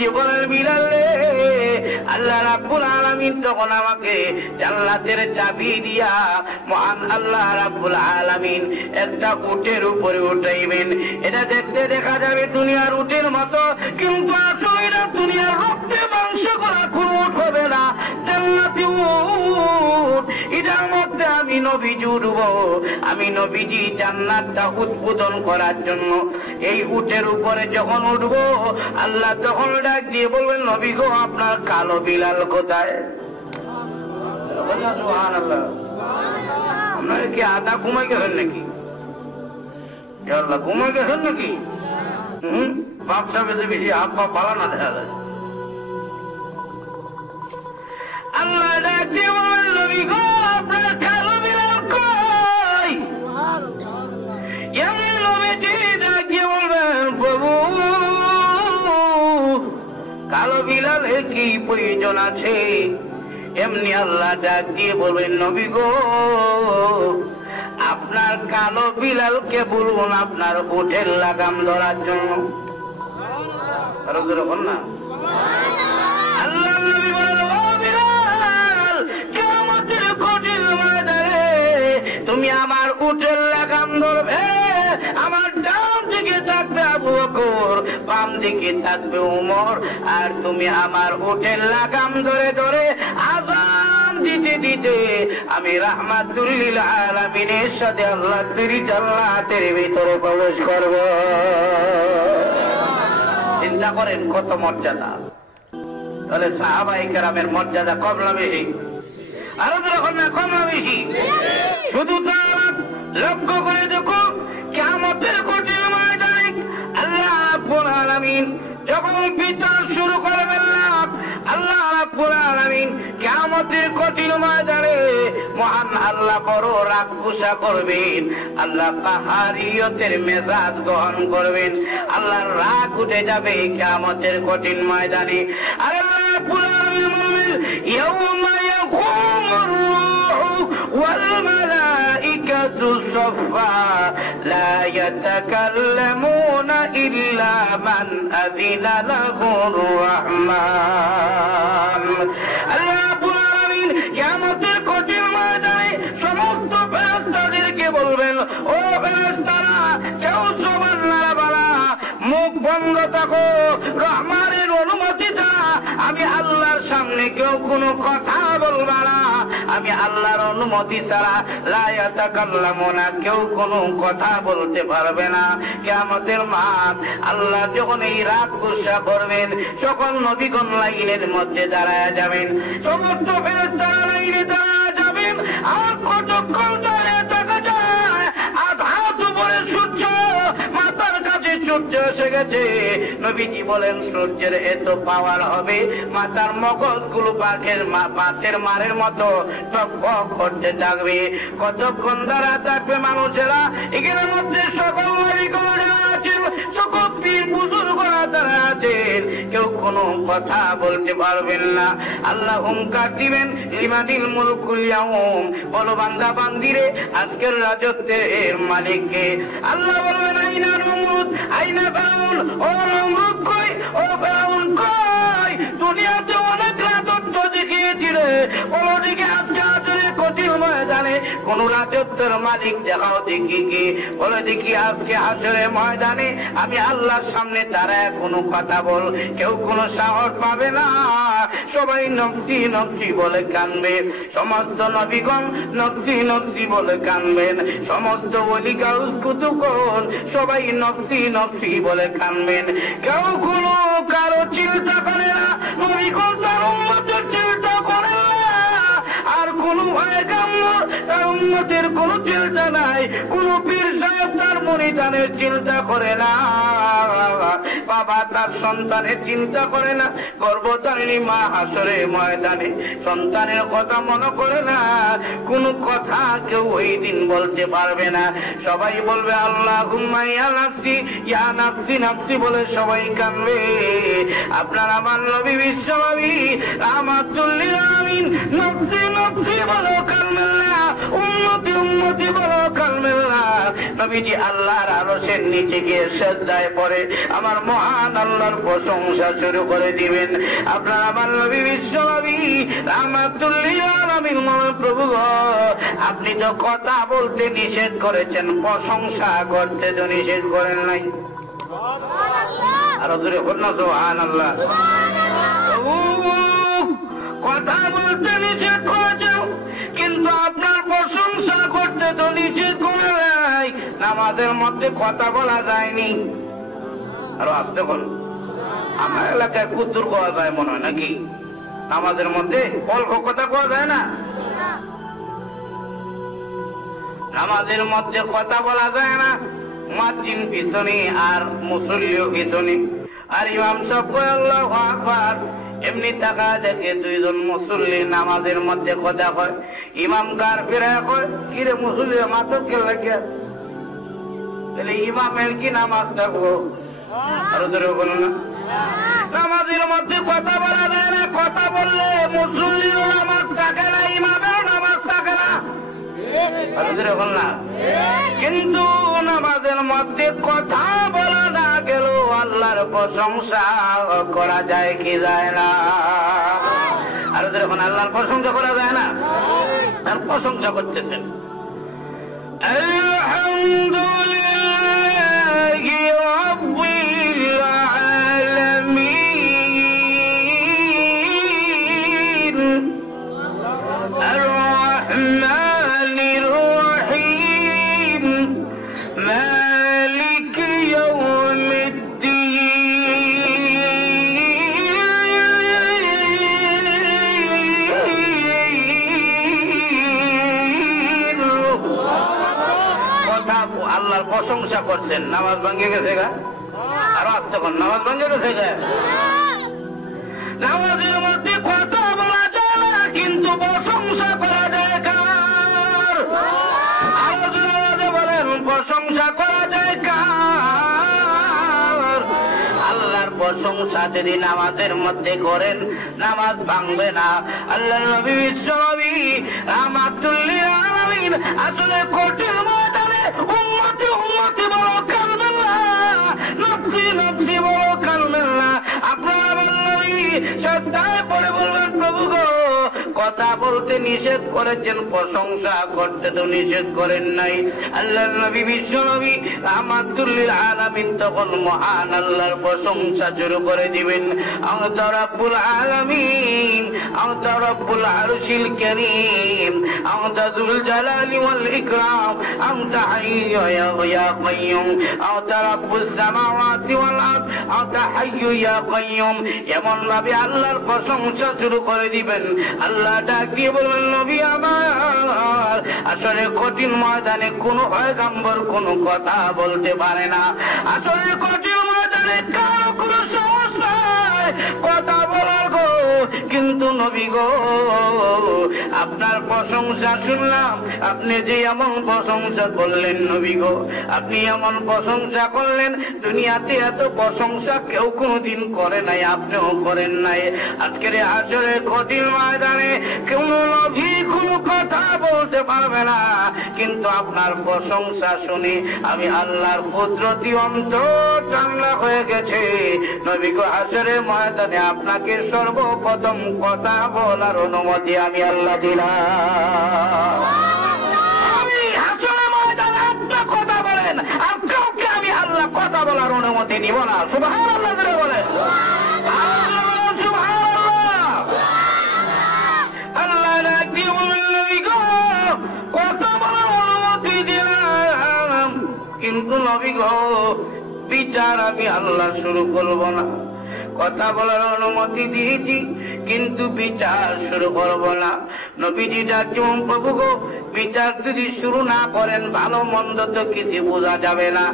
জীবনের বিলাল রে, আল্লাহ রাব্বুল আলামিন তখন আমাকে জান্নাতের চাবি দিয়া মহান আল্লাহ রাব্বুল আলামিন একটা উটের উপরে উঠাইবেন। এটা দেখতে দেখা যাবে দুনিয়ার উটের মতো, কিন্তু আসলে এটা দুনিয়ার রক্তে মাংস করা কোন উট হবে না, জান্নাতি উট। এটার মধ্যে আমি নবীজি উঠব, আমি নবীজি জান্নাতটা উদ্বোধন করার জন্য এই উটের উপরে যখন উঠবো, আল্লাহ তখন ডাক দিয়ে বলবেন, নবী গো আপনার কালো বিলাল কোথায়? সুবহানাল্লাহ। আপনার কি আধা ঘুমাই গেছেন নাকি? ঘুমাই গেছেন নাকি? বাপসা বেঁধে বেশি হাত পা পালা না দেখা যায়। আল্লাহ ডাক দিয়ে বলবেন, নবী গো আপনার কালো বিলাল কই? এমনি নবীজি ডাক দিয়ে বলবেন, প্রভু কালো বিলালের কি প্রয়োজন আছে? এমনি আল্লাহ ডাক দিয়ে বলবেন, নবী গো আপনার কালো বিলালকে বলুন আপনার উটের লাগাম ধরার জন্য। না আল্লাহ নবী বলেন, ও বিলাল, কিয়ামতের কঠিন ময়দানে তুমি আমার উটের লাগাম ধরবে। আমার ডান দিকে থাকবে আবু বকর, বাম দিকে থাকবে উমর, আর তুমি আমার উটের লাগাম ধরে ধরে আযান দিতে দিতে আমি রাহমাতুল লিল আলামিনের সাথে আল্লাহ জান্নাতের ভিতরে প্রবেশ করব। চিন্তা করেন কত মর্যাদা। তাহলে সাহাবায়ে কেরামের মর্যাদা কম না বেশি? আরো যখন না কম না বেশি? শুধু তারা লক্ষ্য করে দেখো, কিয়ামতের কঠিন ময়দানে আল্লাহ রাব্বুল আলামিন যখন বিচার শুরু করবেন না, আল্লাহ রাব্বুল আলামিন কিয়ামতের কঠিন ময়দানে মহান আল্লাহ বড় রাগ গুসা করবেন। আল্লাহ কাহারিয়তের মেজাজ গ্রহণ করবেন, আল্লাহর রাগ উঠে যাবে কিয়ামতের কঠিন ময়দানে। আর আল্লাহ রাব্বুল আলামিন বলেন, ইয়াউমা ইয়াকুমুর রূহু ওয়াল মালাইকাতু সাফা লা ইয়াতাকাল্লামুনা ইল্লা মান আযিনা লাহুর রাহমান। আল্লাহ রাব্বুল আলামিন কিয়ামতের কঠিন ময়দানে সমস্ত ফেরেশতাদেরকে বলবেন, ও ফেরেশতারা, কেউ জবান নাড়াবা না, মুখ বন্ধ থাকো, রহমানের অনুমতি ছাড়া আমি আল্লাহর সামনে কেউ কোনো কথা বলবা না। আমি আল্লাহর অনুমতি ছাড়া লা ইয়াতাকাল্লামুনা, কেউ কোনো কথা বলতে পারবে না। কিয়ামতের মাঠ আল্লাহ যখন এই রাগ গুসা করবেন, সকল নবীগণ লাইনের মধ্যে দাঁড়ায় যাবেন, সমস্ত ফেরেশতারা লাইনে দাঁড়ায় যাবেন। আর কতক্ষণ দাঁড়িয়ে থাকা যায়? আধাত উপরে সূর্য, মাথার কাছে সূর্য এসে গেছে। নবীজি বলেন, সূর্যের এত পাওয়ার হবে, মাথার মগজগুলো পাথের মারের মতো টকবক করতে থাকবে। কতক্ষণ দাঁড়া থাকবে মানুষেরা? এখানের মধ্যে সকল নবীগণরা আছেন, সকল পীর বুজুর্গরা যারা আছেন, কেউ কোনো কথা বলতে পারবেন না। আল্লাহ হুঙ্কার দিবেন, লিমানিল মুলকুল ইয়াউম, বলো বান্দা বান্দিরে আজকের রাজত্বের মালিককে। আল্লাহ বলবেন, আইনা নমরুদ, আইনা ফেরাউন, ও নমরুদ কই, ও ফেরাউন কই? দুনিয়াতে অনেক রাজত্ব দেখিয়েছিলে, বলো দেখি আজকে আসলে কঠিন ময়দানে কোন রাজত্বের মালিক দেখাও দেখি কি? বলে দেখি আজকে আসলে ময়দানে আমি আল্লাহর সামনে দাঁড়ায় কোনো কথা বল, কেউ কোনো সাহস পাবে না। সবাই নফসি নফসি বলে কানবে, সমস্ত নবীগণ নফসি নফসি বলে কানবেন, সমস্ত ওলি গাউস কুতুবগণ সবাই নফসি নফসি বলে কানবেন। কেউ কোনো কারো চিন্তা করে না, নবীগণ তার উম্মতের চিন্তা করে না। আর কোন পয়গম্বর তার উম্মতের কোন চিন্তা নাই, কোন পীর সাহেব তার মুরিদানের চিন্তা করে না, বাবা তার সন্তানের চিন্তা করে না, গর্ভধারিণী মা হাসরে ময়দানে সন্তানের কথা মনে করে না। কোন কথা কেউ ওই দিন বলতে পারবে না। সবাই বলবে আল্লাহুম্মা ইয়া নাফসি, ইয়া নাফসি নাফসি বলে সবাই কাঁদবে। আপনার আমার নবী বিশ্বনবী রাহমাতুল লিল আলামিন নাফসি নাফসি বলে কাঁদবেন না, উম্মতি উম্মতি বলে কাঁদবেন না। নবীজি আল্লাহর আরশের নিচে গিয়ে সিজদায় পড়ে আমার মহান আল্লাহর প্রশংসা শুরু করে দিবেন। আপনার আমার নবী বিশ্ব নবী রাহমাতুল লিল আলামিন প্রভু গো, আপনি তো কথা বলতে নিষেধ করেছেন, প্রশংসা করতে তো নিষেধ করেন নাই। আরো জোরে বলুন সুবহানাল্লাহ। কথা বলতে নিষেধ করেছেন, কিন্তু আপনার প্রশংসা করতে তো নিষেধ করে নাই। নামাজের মধ্যে কথা বলা যায়নি। আরো আসতে বলুন। আমার এলাকায় কুদ্দুর কোয়া যায় মনে হয় নাকি? নামাজের মধ্যে অল্প কথা কোয়া যায় না? নামাজের মধ্যে কথা বলা যায় না। মুয়াজ্জিন পিছনে আর মুসল্লিও পিছনে, আর ইমাম সাহেব কয় আল্লাহু আকবার। এমনি টাকা দেখে দুইজন মুসল্লি নামাজের মধ্যে কথা কয়। ইমাম কার ফিরে কয়, কিরে মুসল্লি মাথা কে লাগে? তাহলে ইমামের কি নামাজ থাকবো? আরো ধরে বলো না। নামাজের মধ্যে কথা বলা যায় না। কথা বললে মুসল্লিরও নামাজ থাকে না, ইমামেরও নামাজ থাকে না। আরো ধরে বল না। কিন্তু নামাজের মধ্যে কথা বলা না গেল আল্লাহর প্রশংসা করা যায় কি যায় না? আরো দেখুন, আল্লাহর প্রশংসা করা যায় না? আর প্রশংসা করতেছেন। আলহামদুলিল্লাহি রাব্বিল আলামিন আর রাহমানির রহিম মালিক আল্লাহর প্রশংসা করছেন। নামাজ ভাঙ্গে গেছে গা? আর আসতে পারেন, নামাজ ভাঙ্গে গেছে গা? নামাজের মধ্যে কথা বলা যায় না, কিন্তু প্রশংসা করা যায় কার? আলোচনা বলেন, প্রশংসা করা যায় কার? আল্লাহর প্রশংসা যদি নামাজের মধ্যে করেন, নামাজ ভাঙবে না। আল্লাহর নবী বিশ্ব নবী রাহমাতুল লিল আলামিন আসলে কঠিন ময়দানে উম্মতি উম্মতি বড় কাঁদবেন না, নফসি নফসি বড় কাঁদবেন না। আপনারা বললেন শ্রদ্ধায় পড়ে বলবেন, প্রভু গো, কথা বলতে নিষেধ করেছেন, প্রশংসা করতে তো নিষেধ করেন নাই। আল্লাহর নবী বিশ্ব নবী রাহমাতুল লিল আলামিন তখন মহান আল্লাহর প্রশংসা শুরু করে দিবেন। আনতা রাব্বুল আলামিন, আনতা রাব্বুল আরশিল কারীম, আনতা যুল জালালি ওয়াল ইকরাম, আনতা হাইয়্যু ইয়া কাইয়্যুম, আনতা রাব্বুস সামাওয়াতি ওয়াল আরদ, আনতা হাইয়্যু ইয়া কাইয়্যুম। এমন ভাবে আল্লাহর প্রশংসা শুরু করে দিবেন। আল্লাহ ডাক দিয়ে বলবেন, নবী আমার আসলে কঠিন ময়দানে কোন পয়গম্বর কোন কথা বলতে পারে না। আসলে কঠিন ময়দানে কারো কোনো সাহস নাই কথা বলার গো। কিন্তু নবী গো, আপনার প্রশংসা শুনলাম, আপনি যে এমন প্রশংসা করলেন নবী গো, আপনি এমন প্রশংসা করলেন, দুনিয়াতে এত প্রশংসা কেউ কোনোদিন করে নাই, আপনিও করেন নাই। আজকের আসলে কঠিন ময়দানে কেউ নবী কোনো কথা বলতে পারবে না, কিন্তু আপনার প্রশংসা শুনে আমি আল্লাহর কুদরতি অন্তর ঠান্ডা হয়ে গেছে। নবী গো, হাসরের ময়দানে আপনাকে সর্বপ্রথম কথা বলার অনুমতি আমি আল্লাহ দিলাম। আমি হাসরের ময়দানে আপনার কথা বলেন, আর কাউকে আমি আল্লাহ কথা বলার অনুমতি দিব না। সুবহানাল্লাহ বলে কিন্তু নবী গো, বিচার আমি আল্লাহ শুরু করব না। কথা বলার অনুমতি দিয়েছি, কিন্তু বিচার শুরু করব না। নবীজি ডাকছেন, প্রভু গো, বিচার যদি শুরু না করেন ভালো মন্দ তো কিছু বোঝা যাবে না।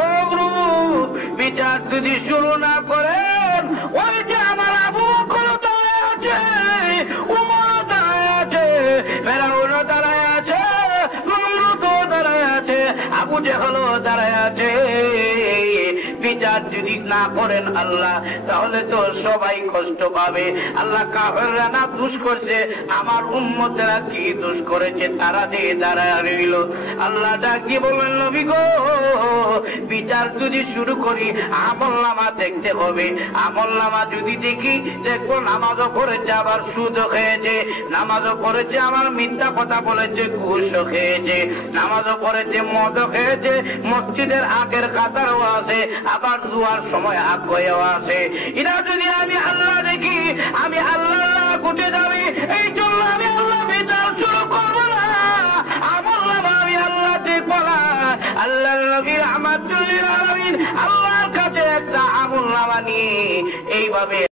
ও প্রভু, বিচার যদি শুরু না করেন, ওই যে আমার আবু বকর দাঁড়ায় আছে, উমর দাঁড়ায় আছে, ফেরাউন দাঁড়ায় আছে, নমরুদ দাঁড়ায় আছে, আবু জেহেল দাঁড়ায় আছে, বিচার বিচার যদি না করেন আল্লাহ, তাহলে তো সবাই কষ্ট পাবে। আল্লাহ কাফেররা না দোষ করছে, আমার উম্মতেরা কি দোষ করেছে, তারা যে দাঁড়ায় রইল। আল্লাহ ডাক দিয়ে বলবেন, নবী গো, বিচার যদি শুরু করি আমলনামা দেখতে হবে। আমলনামা যদি দেখি, দেখবো নামাজও পড়েছে আবার সুদও খেয়েছে, নামাজও পড়েছে আবার মিথ্যা কথা বলেছে, ঘুষও খেয়েছে, নামাজও পড়েছে মদও খেয়েছে, মসজিদের আগের কাতারও আছে, আবার জুয়ার সময় আগ্রহেও আছে। এটা যদি আমি আল্লাহ দেখি, আমি আল্লাহ গুটে যাবে। এই জন্য আমি আল্লাহ বিচার শুরু করবো না, আমলনামা আমি আল্লাহ দেখবো না। আল্লাহ নবী রাহমাতুল লিল আলামিন আল্লাহর কাছে একটা আমলনামা নিয়ে এইভাবে